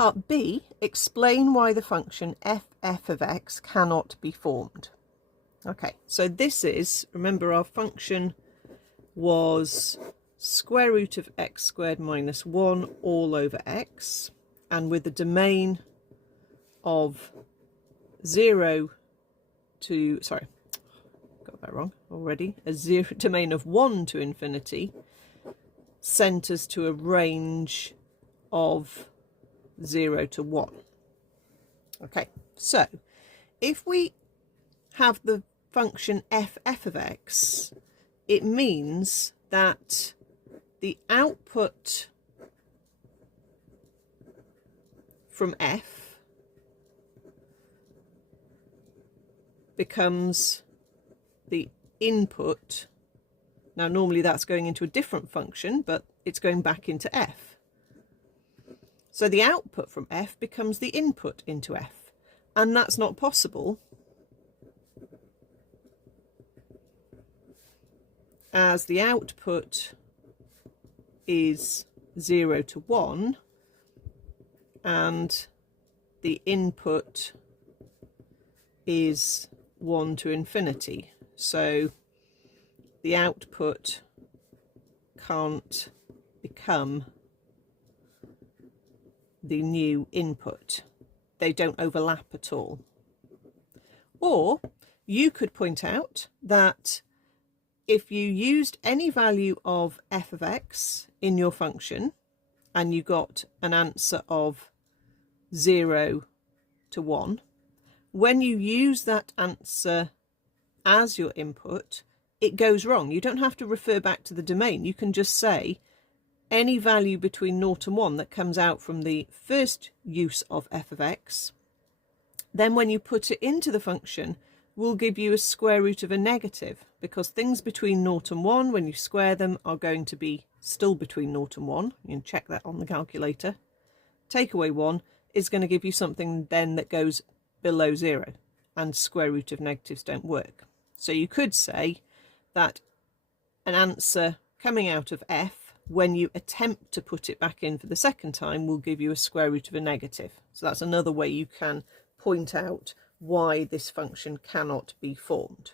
Part B, explain why the function f of x cannot be formed. Okay, so this is, remember our function was square root of x squared minus 1 all over x, and with a domain of 0 to, sorry, got that wrong already, a domain of 1 to infinity sent us to a range of 0 to 1. Okay, so if we have the function f of x, it means that the output from f becomes the input. Now normally that's going into a different function, but it's going back into f. So the output from f becomes the input into f, and that's not possible as the output is 0 to 1 and the input is 1 to infinity. So the output can't become the new input. They don't overlap at all. Or you could point out that if you used any value of f of x in your function and you got an answer of 0 to 1, when you use that answer as your input, it goes wrong. You don't have to refer back to the domain. You can just say any value between 0 and 1 that comes out from the first use of f of x, then when you put it into the function, will give you a square root of a negative, because things between 0 and 1, when you square them, are going to be still between 0 and 1. You can check that on the calculator. Take away 1 is going to give you something then that goes below 0, and square root of negatives don't work. So you could say that an answer coming out of f, when you attempt to put it back in for the second time, will give you a square root of a negative. So that's another way you can point out why this function cannot be formed.